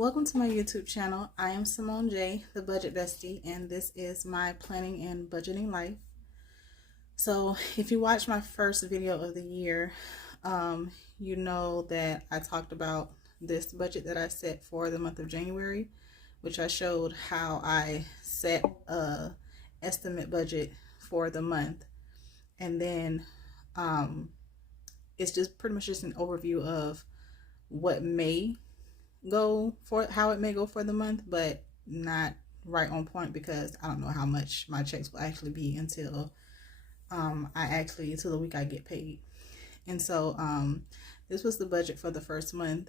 Welcome to my YouTube channel. I am Simone J, the Budget Bestie, and this is my planning and budgeting life. So if you watched my first video of the year, you know that I talked about this budget that I set for the month of January, which I showed how I set a estimate budget for the month. And then it's just pretty much just an overview of what may go for how it may go for the month, but not right on point because I don't know how much my checks will actually be until until the week I get paid. And so this was the budget for the first month.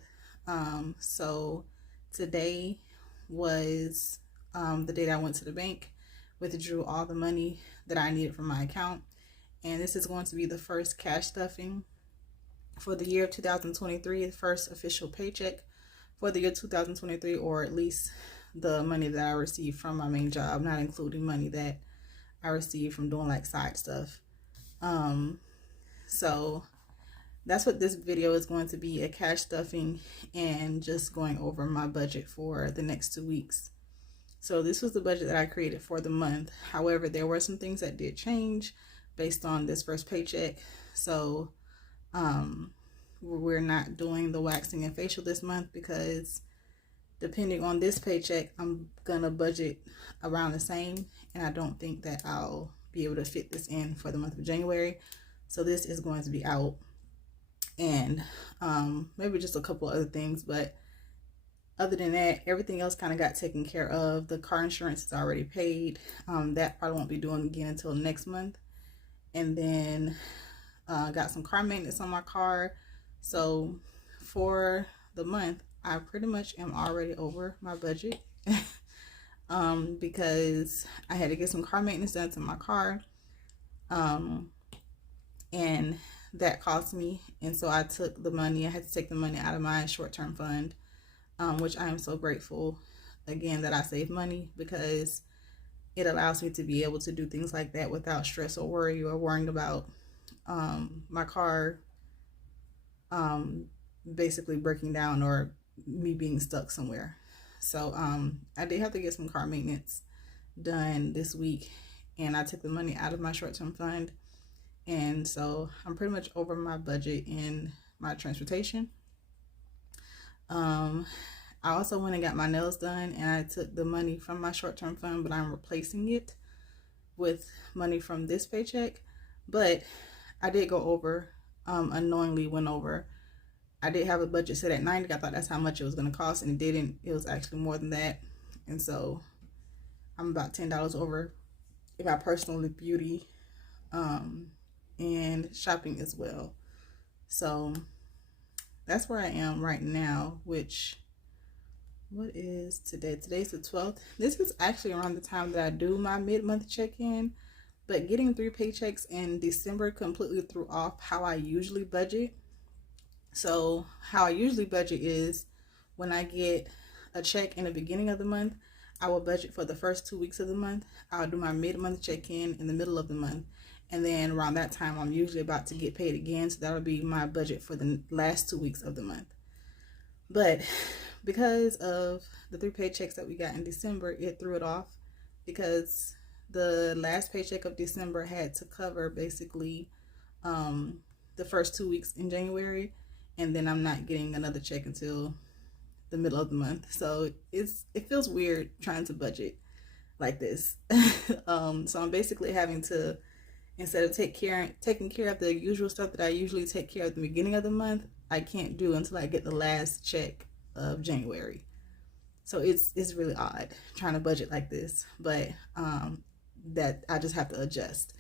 So today was the day that I went to the bank, withdrew all the money that I needed from my account, and this is going to be the first cash stuffing for the year of 2023, the first official paycheck for the year 2023, or at least the money that I received from my main job, not including money that I received from doing like side stuff. So that's what this video is going to be, a cash stuffing and just going over my budget for the next 2 weeks. So this was the budget that I created for the month. However, there were some things that did change based on this first paycheck. So we're not doing the waxing and facial this month because depending on this paycheck, I'm gonna budget around the same, and I don't think that I'll be able to fit this in for the month of January. So this is going to be out, and maybe just a couple other things, but other than that, everything else kind of got taken care of. The car insurance is already paid. That probably won't be doing again until next month. And then got some car maintenance on my car. So for the month, I pretty much am already over my budget because I had to get some car maintenance done to my car, and that cost me. And so I took the money, I had to take the money out of my short-term fund, which I am so grateful again that I saved money, because it allows me to be able to do things like that without stress or worry or worrying about my car basically breaking down or me being stuck somewhere. So I did have to get some car maintenance done this week, and I took the money out of my short-term fund, and so I'm pretty much over my budget in my transportation. I also went and got my nails done, and I took the money from my short-term fund, but I'm replacing it with money from this paycheck. But I did go over, unknowingly went over. I did have a budget set at 90. I thought that's how much it was going to cost, and it didn't. It was actually more than that. And so I'm about $10 over in my personal beauty and shopping as well. So that's where I am right now, which, what is today? Today's the 12th. This is actually around the time that I do my mid-month check-in, but getting 3 paychecks in December completely threw off how I usually budget. So how I usually budget is when I get a check in the beginning of the month, I will budget for the first 2 weeks of the month. I'll do my mid-month check-in in the middle of the month. And then around that time, I'm usually about to get paid again. So that'll be my budget for the last 2 weeks of the month. But because of the 3 paychecks that we got in December, it threw it off, because the last paycheck of December had to cover basically the first 2 weeks in January, and then I'm not getting another check until the middle of the month. So it feels weird trying to budget like this. So I'm basically having to, instead of taking care of the usual stuff that I usually take care of at the beginning of the month, I can't do until I get the last check of January. So it's really odd trying to budget like this, but that I just have to adjust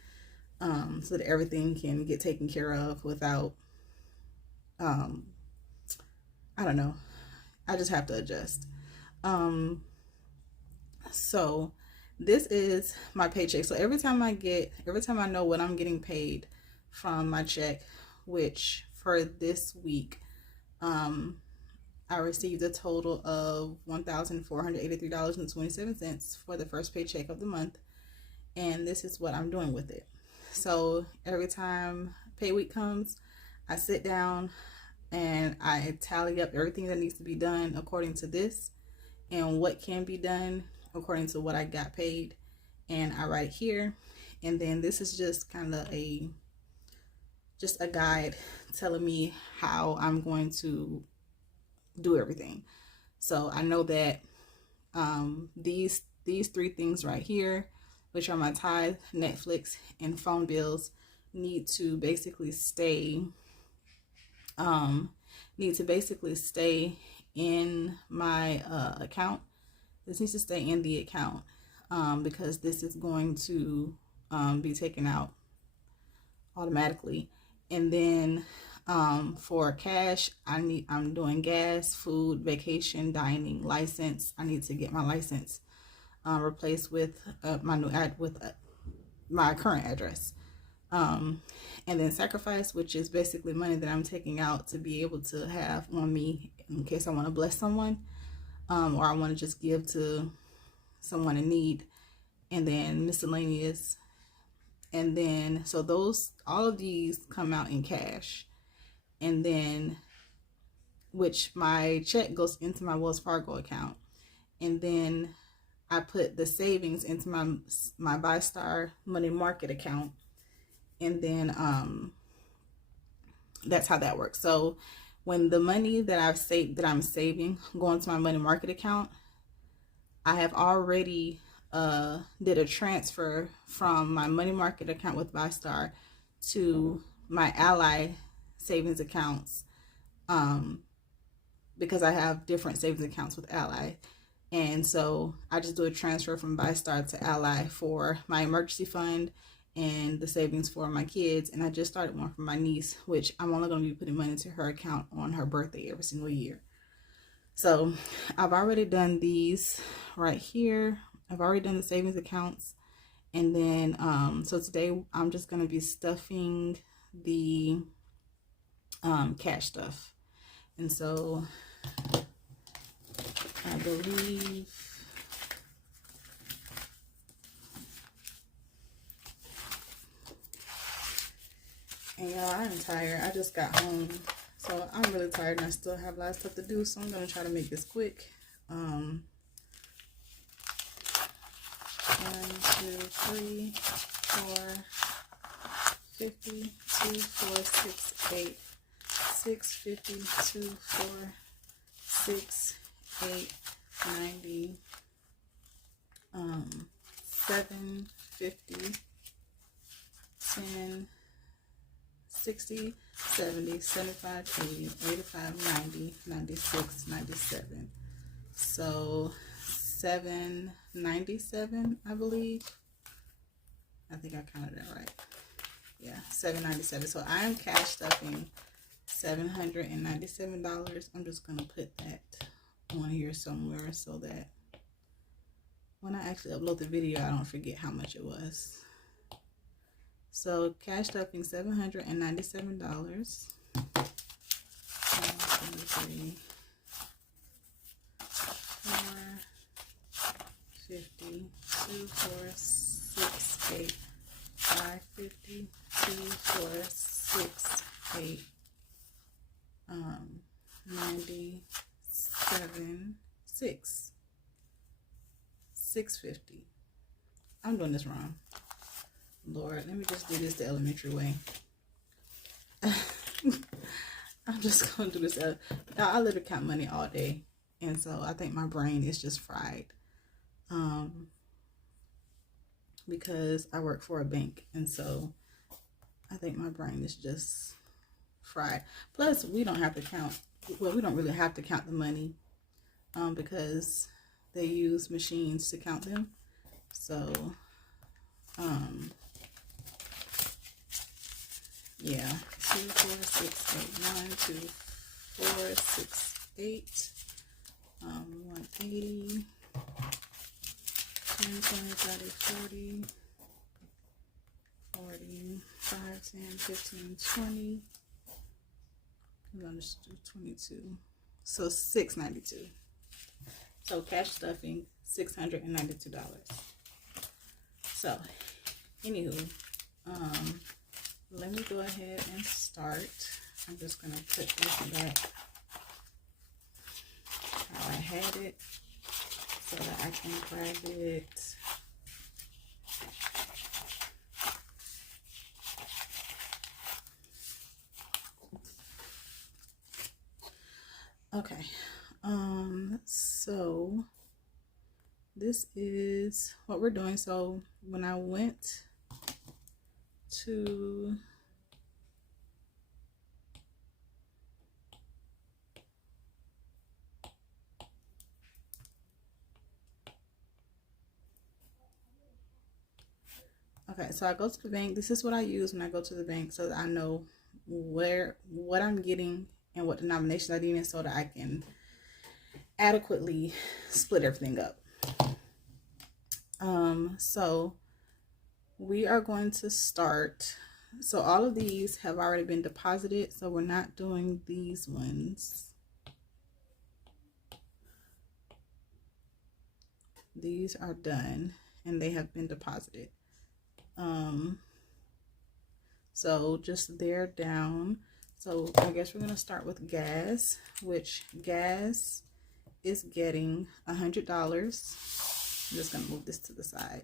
so that everything can get taken care of without I don't know, I just have to adjust. So this is my paycheck. So every time I know what I'm getting paid from my check, which for this week I received a total of $1,483.27 for the first paycheck of the month, and this is what I'm doing with it. So every time pay week comes, I sit down and I tally up everything that needs to be done according to this, and what can be done according to what I got paid, and I write here. And then this is just kind of a guide telling me how I'm going to do everything. So I know that these 3 things right here, which are my tithe, Netflix, and phone bills, need to basically stay in my account. This needs to stay in the account because this is going to be taken out automatically. And then for cash, I'm doing gas, food, vacation, dining, license. I need to get my license replaced with my current address. And then sacrifice, which is basically money that I'm taking out to be able to have on me in case I want to bless someone, or I want to just give to someone in need. And then miscellaneous. And then, so all of these come out in cash. And then, which my check goes into my Wells Fargo account. And then I put the savings into my BuyStar money market account. And then that's how that works. So when the money that I'm saving go into my money market account, I have already did a transfer from my money market account with BuyStar to my Ally savings accounts, because I have different savings accounts with Ally. And so I just do a transfer from BuyStar to Ally for my emergency fund and the savings for my kids. And I just started one for my niece, which I'm only going to be putting money into her account on her birthday every single year. So I've already done these right here. I've already done the savings accounts. And then, so today I'm just going to be stuffing the cash stuff. And so I believe and y'all, I'm tired. I just got home, so I'm really tired and I still have a lot of stuff to do, so I'm gonna try to make this quick. 1, 2, 3, 4, 50, 2, 4, 6, 8, 6, 50, 2, 4, 6, 8, 90, 7, 50, 10, 60, 70, 75, 80, 85, 90, 96, 97. So 797, I believe. I think I counted that right. Yeah, 797. So I am cash stuffing $797. I'm just gonna put that on here somewhere so that when I actually upload the video, I don't forget how much it was. So cash stuffing $797. 3, 4, 50, 2, 4, 6, 8, 5, 50, 2, 4, 6, 8, 97, 6, 650. I'm doing this wrong. Lord, let me just do this the elementary way. I'm just going to do this. I literally count money all day. And so I think my brain is just fried. Because I work for a bank. And so I think my brain is just fried. Plus, we don't have to count. Well, we don't really have to count the money. Because they use machines to count them. So, yeah, 2, 4, 6, 8, 9, 2, 4, 6, 8, 180, 10, 20, 30, 40, 45, 10, 15, 20. I'm gonna just do 22. So 692. So cash stuffing $692. So, anywho, let me go ahead and start. I'm just going to put this back how I had it. so that I can grab it. Okay, so this is what we're doing. So when I went to so I go to the bank. This is what I use when I go to the bank so that I know what I'm getting and what denominations I need in so that I can adequately split everything up. So we are going to start. So all of these have already been deposited, so we're not doing these ones. These are done and they have been deposited. So just they're down. So I guess we're gonna start with gas, which gas is getting $100. I'm just gonna move this to the side.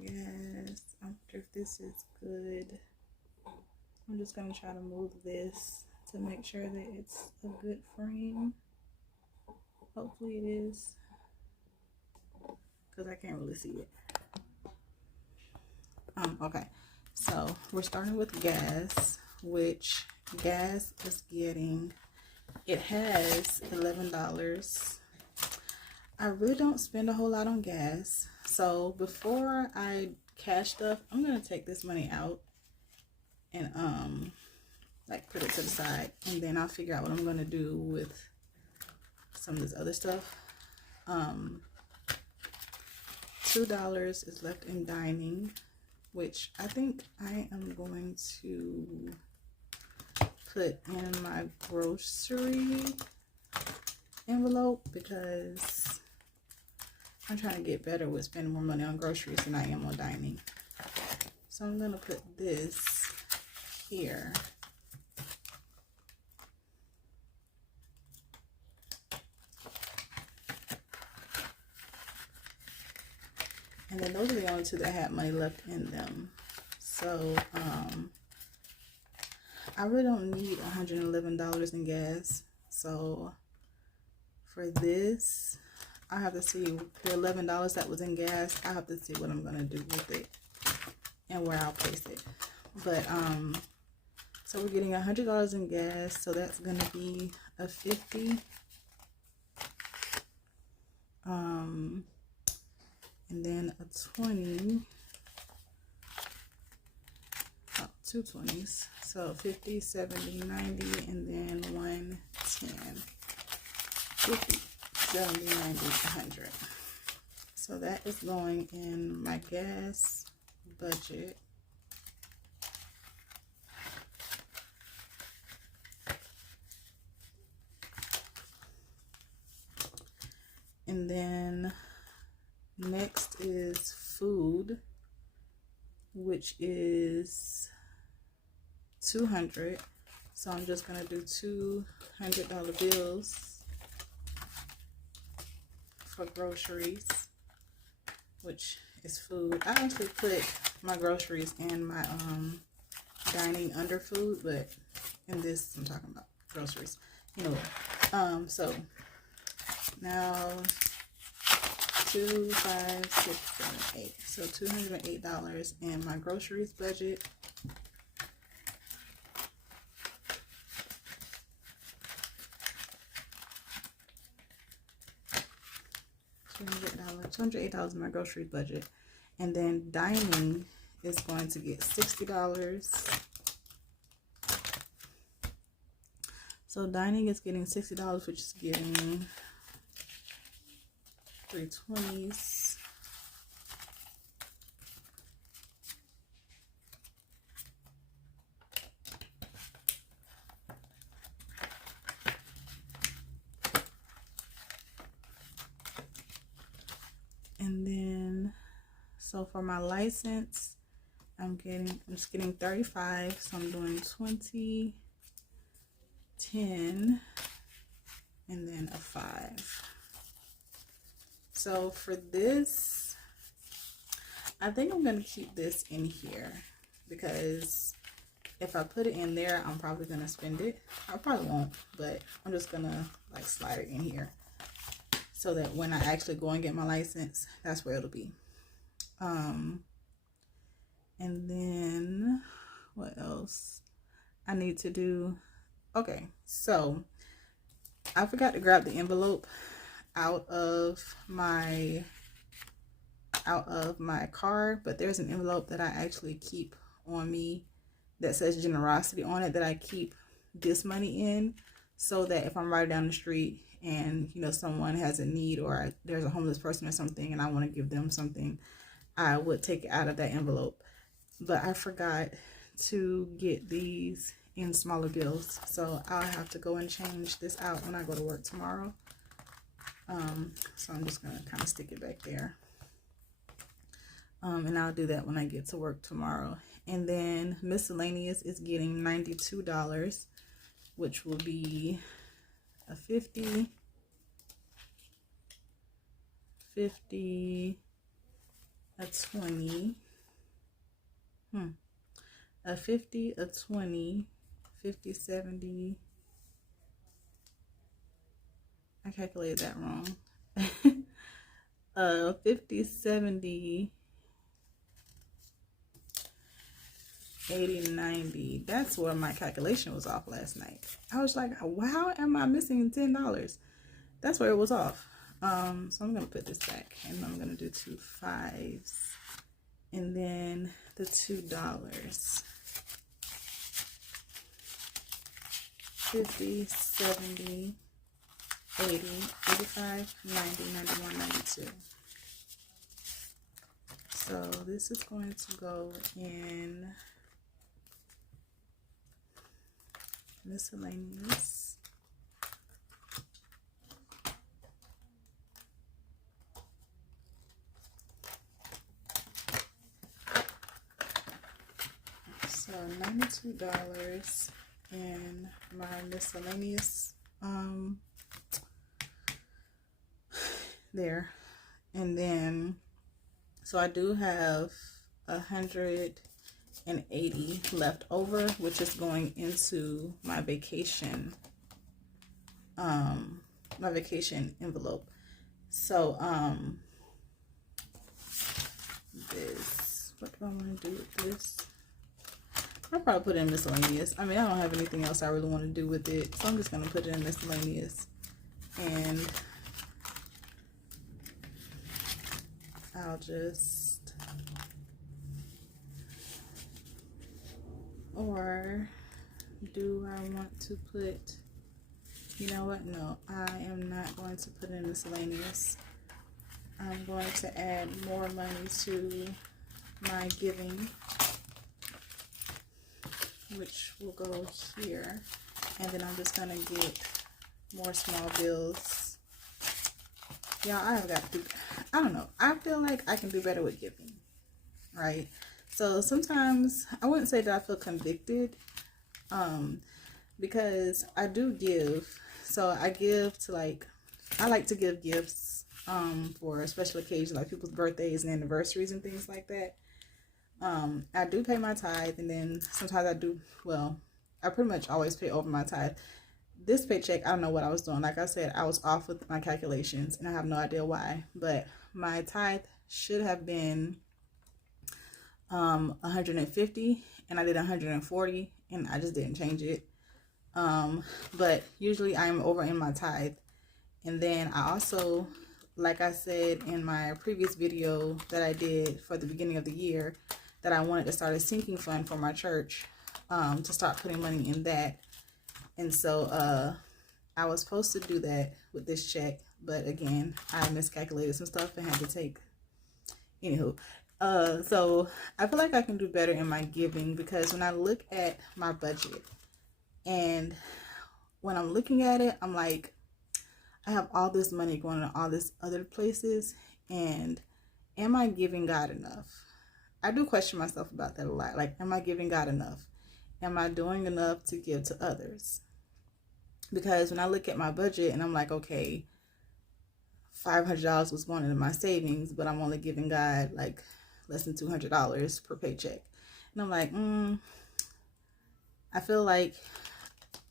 Gas, I wonder if this is good. I'm just gonna try to move this to make sure that it's a good frame. Hopefully it is, because I can't really see it. Okay, so we're starting with gas, which gas is getting, it has $11. I really don't spend a whole lot on gas, so before I cash stuff, I'm gonna take this money out and like put it to the side, and then I'll figure out what I'm gonna do with some of this other stuff. $2 is left in dining, which I think I am going to put in my grocery envelope because I'm trying to get better with spending more money on groceries than I am on dining. So I'm gonna put this here. And then those are the only two that had money left in them. So I really don't need $111 in gas. So for this, I have to see the $11 that was in gas. I have to see what I'm gonna do with it and where I'll place it. But so we're getting $100 in gas, so that's gonna be a 50. And then a 20. Oh, two 20s. So 50, 70, 90, and then 110. 50, 70, 90, 100. So that is going in my gas budget. And then next is food, which is $200. So I'm just gonna do $200 bills for groceries, which is food. I actually put my groceries and my dining under food, but in this I'm talking about groceries. Anyway, so now 2, 5, 6, 7, 8. So $208 in my groceries budget. $208 in my groceries budget. And then dining is going to get $60. So dining is getting $60, which is getting 3 20s. And then, so for my license, I I'm just getting 35, so I'm doing 20, 10, and then a 5. So for this, I think I'm going to keep this in here, because if I put it in there, I'm probably going to spend it. I probably won't, but I'm just going to like slide it in here so that when I actually go and get my license, that's where it'll be. And then what else I need to do? Okay, so I forgot to grab the envelope out of my card, but there's an envelope that I actually keep on me that says generosity on it, that I keep this money in, so that if I'm riding down the street and someone has a need, or there's a homeless person or something and I want to give them something, I would take it out of that envelope. But I forgot to get these in smaller bills, so I'll have to go and change this out when I go to work tomorrow. So I'm just gonna kind of stick it back there, and I'll do that when I get to work tomorrow. And then miscellaneous is getting $92, which will be a 50, a 20, a 50, a 20, 50, 70. I calculated that wrong. 50, 70, 80, 90. That's where my calculation was off last night. I was like, how am I missing $10? That's where it was off. So I'm gonna put this back, and I'm gonna do 2 5s, and then the $2. 50, 70, 80, 85, 90, 91, 92. So this is going to go in miscellaneous. So $92 in my miscellaneous there. And then so I do have 180 left over, which is going into my vacation envelope. So this, what do I want to do with this? I'll probably put it in miscellaneous. I mean, I don't have anything else I really want to do with it, so I'm just going to put it in miscellaneous. And I'll just, or do I want to put, you know what? No, I am not going to put it in miscellaneous. I'm going to add more money to my giving, which will go here, and then I'm just gonna get more small bills. Y'all, I have got to do, I don't know, I feel like I can do better with giving, right? So sometimes I wouldn't say that I feel convicted, because I do give. So I give to, like, I like to give gifts for special occasions, like people's birthdays and anniversaries and things like that. I do pay my tithe, and then sometimes I do, well, I pretty much always pay over my tithe. This paycheck, I don't know what I was doing. Like I said, I was off with my calculations, and I have no idea why, but my tithe should have been 150, and I did 140, and I just didn't change it. But usually I am over in my tithe. And then I also, like I said in my previous video that I did for the beginning of the year, that I wanted to start a sinking fund for my church, to start putting money in that. And so I was supposed to do that with this check, but again, I miscalculated some stuff and had to take, anywho. So I feel like I can do better in my giving, because when I look at my budget, and when I'm looking at it, I'm like, I have all this money going to all these other places, and am I giving God enough? I do question myself about that a lot. Like, am I giving God enough? Am I doing enough to give to others? Because when I look at my budget and I'm like, okay, $500 was going into my savings, but I'm only giving God like less than $200 per paycheck. And I'm like, I feel like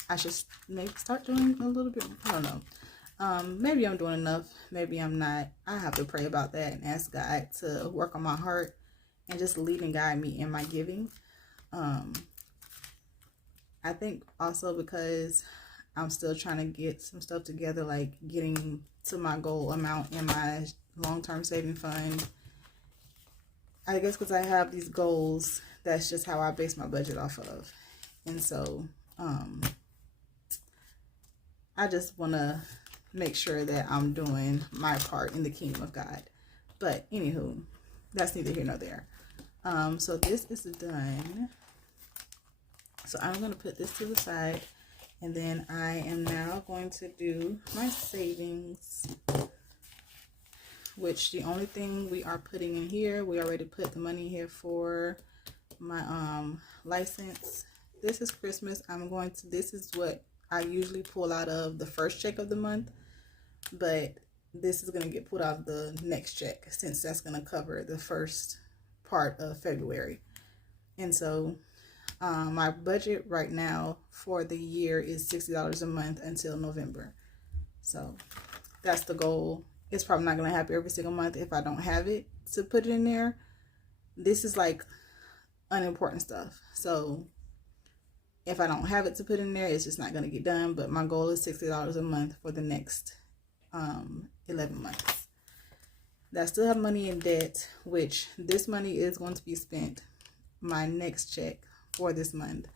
I should maybe start doing a little bit. I don't know. Maybe I'm doing enough. Maybe I'm not. I have to pray about that and ask God to work on my heart and just lead and guide me in my giving. I think also because I'm still trying to get some stuff together, like getting to my goal amount in my long-term saving fund. I guess because I have these goals, that's just how I base my budget off of. And so I just want to make sure that I'm doing my part in the kingdom of God. But anywho, that's neither here nor there. So this is done. So I'm going to put this to the side, and then I am now going to do my savings, which the only thing we are putting in here, we already put the money here for my license. This is Christmas. This is what I usually pull out of the first check of the month, but this is going to get pulled out of the next check since that's going to cover the first part of February. And so my budget right now for the year is $60 a month until November. So that's the goal. It's probably not going to happen every single month if I don't have it to put it in there. This is like unimportant stuff. So if I don't have it to put in there, it's just not going to get done. But my goal is $60 a month for the next 11 months. I still have money in debt, which this money is going to be spent my next check for this month,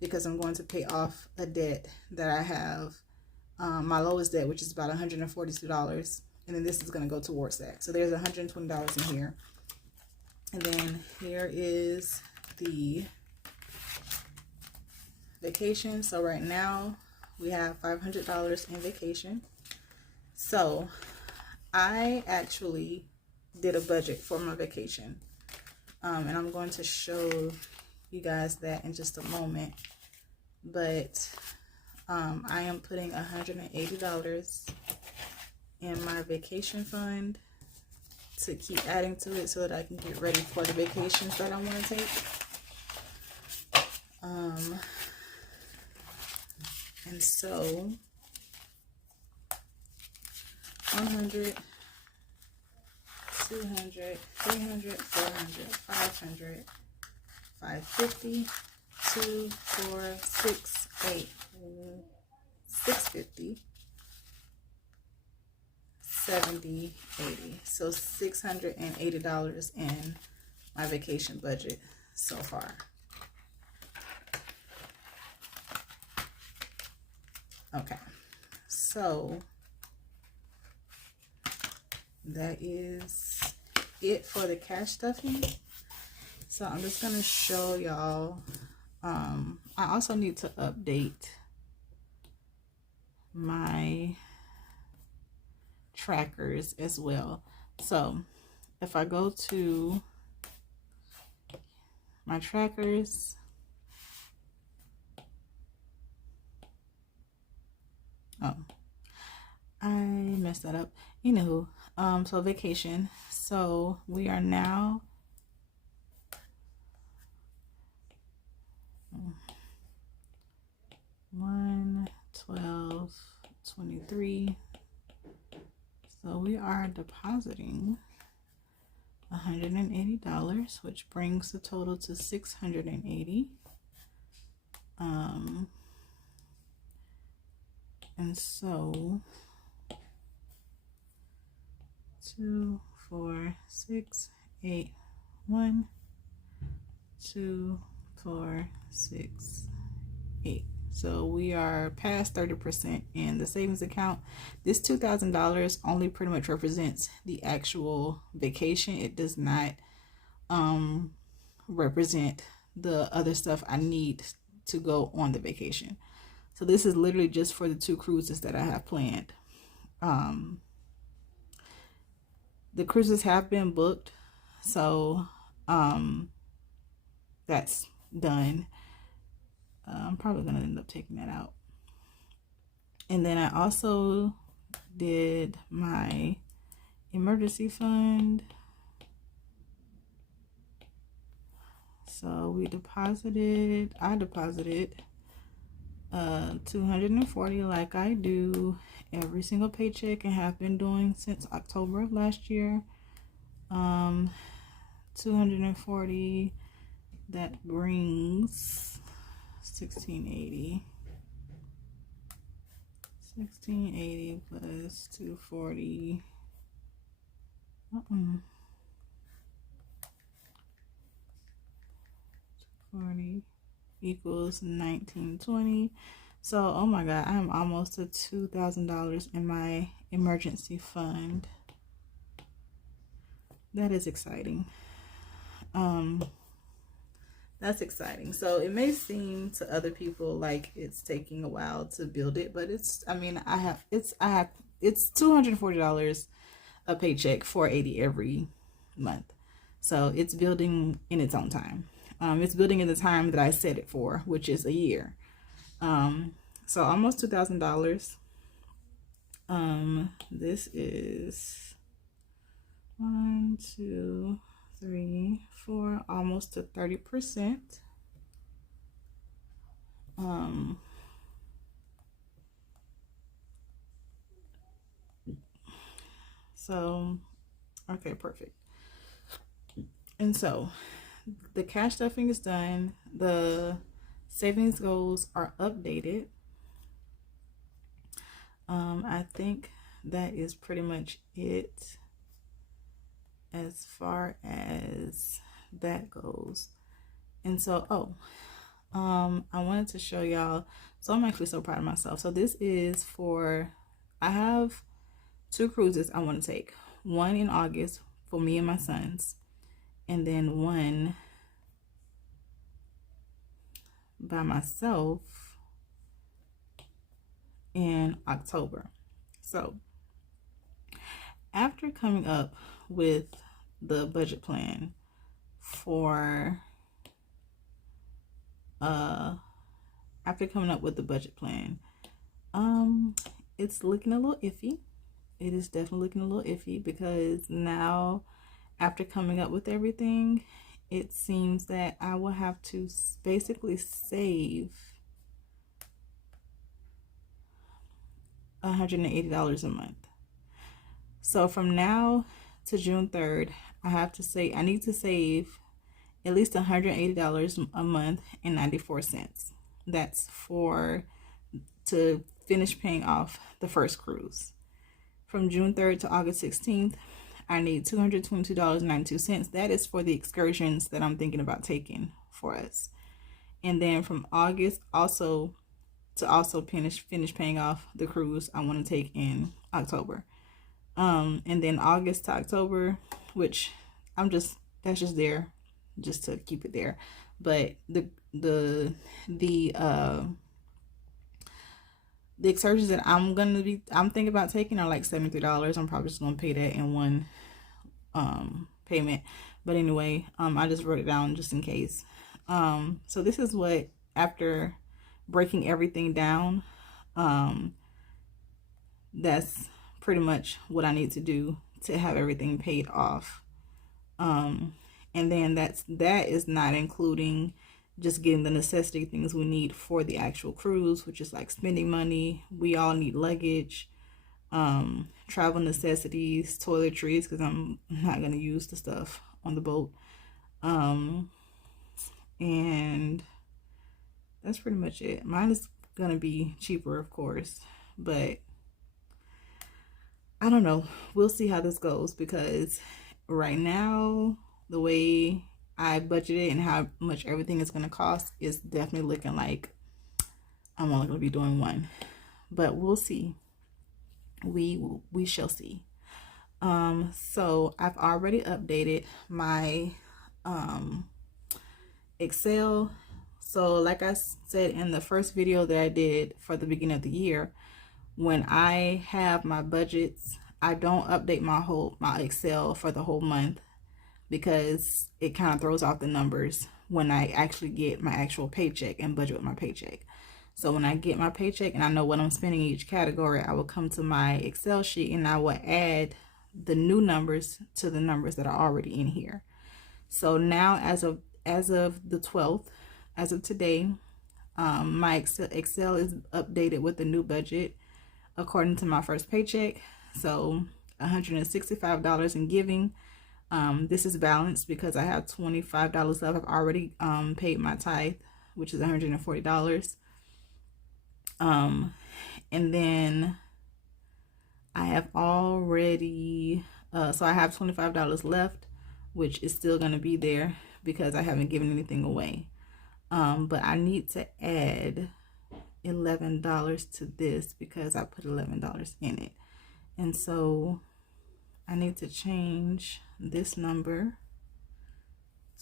because I'm going to pay off a debt that I have, my lowest debt, which is about $142, and then this is going to go towards that. So there's $120 in here, and then here is the vacation. So right now we have $500 in vacation. So I actually did a budget for my vacation, and I'm going to show you guys that in just a moment. But I am putting $180 in my vacation fund to keep adding to it so that I can get ready for the vacations that I want to take. And so 100, 200, 300, 400, 500, 550, 2, 4, 6, 8, 650, 70, 80. So $680 in my vacation budget so far. Okay, so that is it for the cash stuffing. So I'm just gonna show y'all. I also need to update my trackers as well. So if I go to my trackers, I messed that up. Anywho, so vacation. So we are now 1/12/23. So we are depositing $180, which brings the total to $680. And so 2, 4, 6, 8, 1, 2, 4, 6, 8. So we are past 30% in the savings account. This $2,000 only pretty much represents the actual vacation. It does not represent the other stuff I need to go on the vacation. So this is literally just for the 2 cruises that I have planned. The cruises have been booked, so That's done. I'm probably gonna end up taking that out. And then I also did my emergency fund. So I deposited $240 like I do every single paycheck and have been doing since October of last year. $240, that brings 1680 plus 240 40 equals 1920. So oh my god, I'm almost to $2,000 in my emergency fund. That is exciting. That's exciting. So it may seem to other people like it's taking a while to build it, but it's $240 a paycheck, $480 every month. So it's building in its own time. It's building in the time that I set it for, which is a year. So almost $2,000. This is 1, 2, 3, 4, almost to 30%. So, okay, perfect. And so the cash stuffing is done. The savings goals are updated. I think that is pretty much it as far as that goes. And so, I wanted to show y'all. So I'm actually so proud of myself. So this is for, I have 2 cruises I want to take. One in August for me and my sons, and then one by myself in October. So after coming up with the budget plan for it's looking a little iffy. It is definitely looking a little iffy because now, after coming up with everything, it seems that I will have to basically save $180 a month. So from now to June 3rd, I need to save at least $180 a month and 94 cents. That's to finish paying off the first cruise. From June 3rd to August 16th, I need $222.92. That is for the excursions that I'm thinking about taking for us. And then from August to finish paying off the cruise I want to take in October. And then August to October, which that's just there just to keep it there. But the excursions that I'm thinking about taking are like $73. I'm probably just gonna pay that in one payment. But anyway, I just wrote it down just in case. So this is what, after breaking everything down, that's pretty much what I need to do to have everything paid off. And then that is not including just getting the necessity things we need for the actual cruise, which is like spending money. We all need luggage, travel necessities, toiletries, because I'm not going to use the stuff on the boat. And that's pretty much it. Mine is going to be cheaper, of course, but I don't know. We'll see how this goes, because right now, the way I budgeted and how much everything is going to cost is definitely looking like I'm only going to be doing one. But we'll see. We shall see. So I've already updated my Excel. So like I said in the first video that I did for the beginning of the year, when I have my budgets, I don't update my Excel for the whole month. because it kind of throws off the numbers when I actually get my actual paycheck and budget with my paycheck. So when I get my paycheck and I know what I'm spending in each category, I will come to my Excel sheet and I will add the new numbers to the numbers that are already in here. So now as of the 12th, as of today, my Excel is updated with the new budget according to my first paycheck. So $165 in giving. This is balanced because I have $25 left. I've already paid my tithe, which is $140. And then I have already, so I have $25 left, which is still going to be there because I haven't given anything away. But I need to add $11 to this because I put $11 in it. And so I need to change this number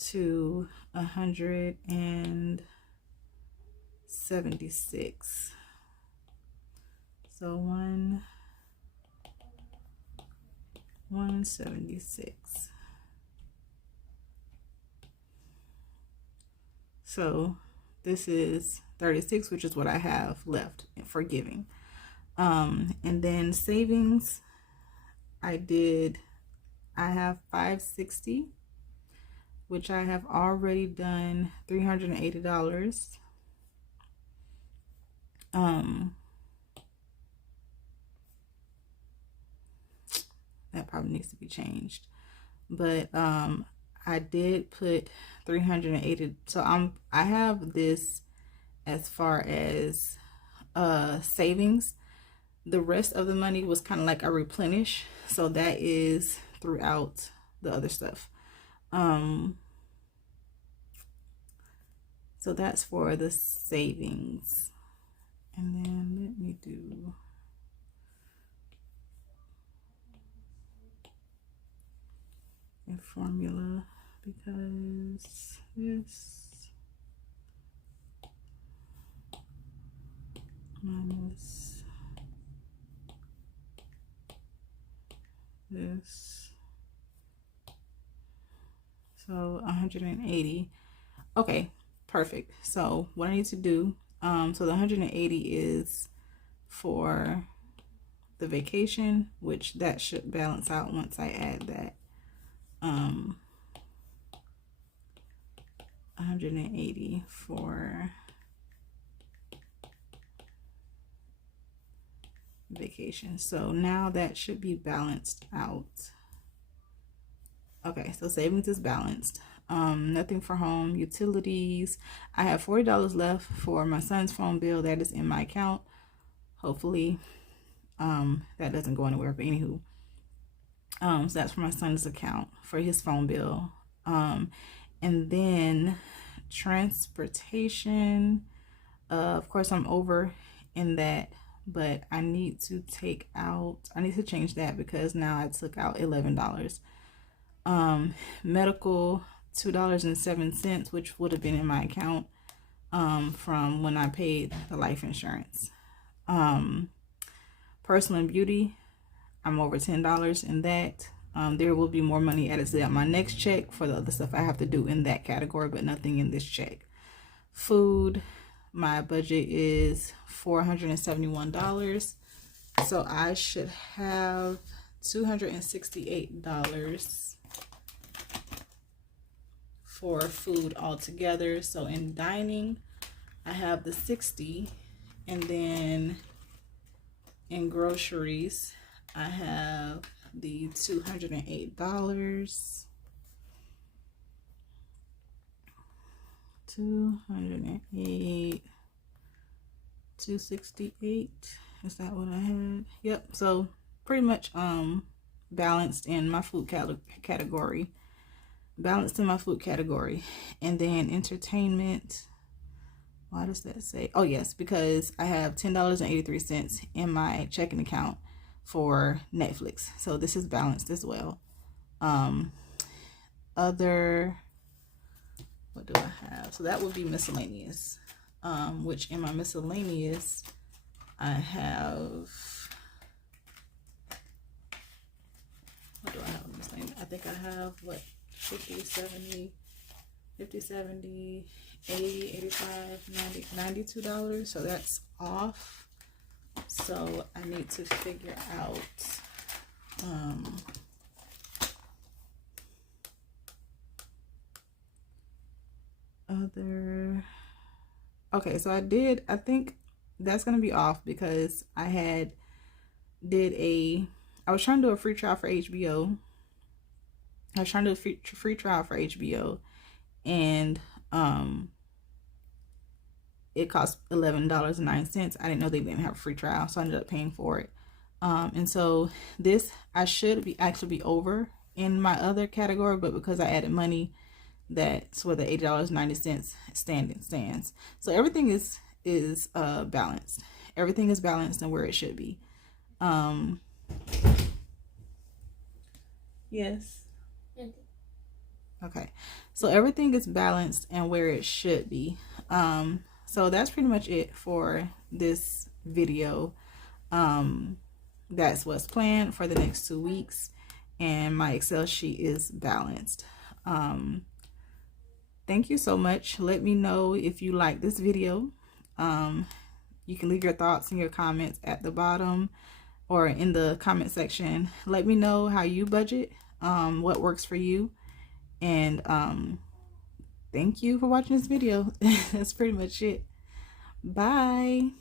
to 176. So 176. So this is 36, which is what I have left for giving. And then savings, I have 560, which I have already done $380. That probably needs to be changed, but I did put 380. So I have this as far as savings. The rest of the money was kind of like a replenish, so that is throughout the other stuff. So that's for the savings. And then let me do a formula because this minus this, so 180. Okay, perfect. So what I need to do, so the 180 is for the vacation, which that should balance out once I add that. 180 for vacation. So now that should be balanced out. Okay, so savings is balanced. Nothing for home. Utilities, I have $40 left for my son's phone bill that is in my account. Hopefully that doesn't go anywhere, but anywho, so that's for my son's account for his phone bill. And then transportation, of course I'm over in that, but I need to change that because now I took out $11. Medical, $2.07, which would have been in my account from when I paid the life insurance. Personal and beauty, I'm over $10 in that. There will be more money added to that my next check for the other stuff I have to do in that category, but nothing in this check. Food, my budget is $471, so I should have $268 for food altogether. So in dining, I have the 60, and then in groceries, I have the $208. 208, 268. Is that what I had? Yep. So pretty much balanced in my food category. Balanced in my food category. And then entertainment. Why does that say? Oh yes, because I have $10.83 in my checking account for Netflix. So this is balanced as well. Other, what do I have? So that would be miscellaneous, which in my miscellaneous, I have, what do I have in miscellaneous? I think I have, what, 50, 70, 50, 70, 80, 85, 90, $92. So that's off. So I need to figure out other. Okay, so I think that's gonna be off because I was trying to do a free trial for HBO. I was trying to do a free trial for HBO, and it cost $11.09. I didn't know they didn't have a free trial, so I ended up paying for it. And so this, I should actually be over in my other category, but because I added money, that's where the $80.90 stands. So everything is balanced. Everything is balanced and where it should be. Yes. Okay. So everything is balanced and where it should be. So that's pretty much it for this video. That's what's planned for the next 2 weeks, and my Excel sheet is balanced. Thank you so much. Let me know if you like this video. You can leave your thoughts and your comments at the bottom or in the comment section. Let me know how you budget, what works for you, and thank you for watching this video. That's pretty much it. Bye.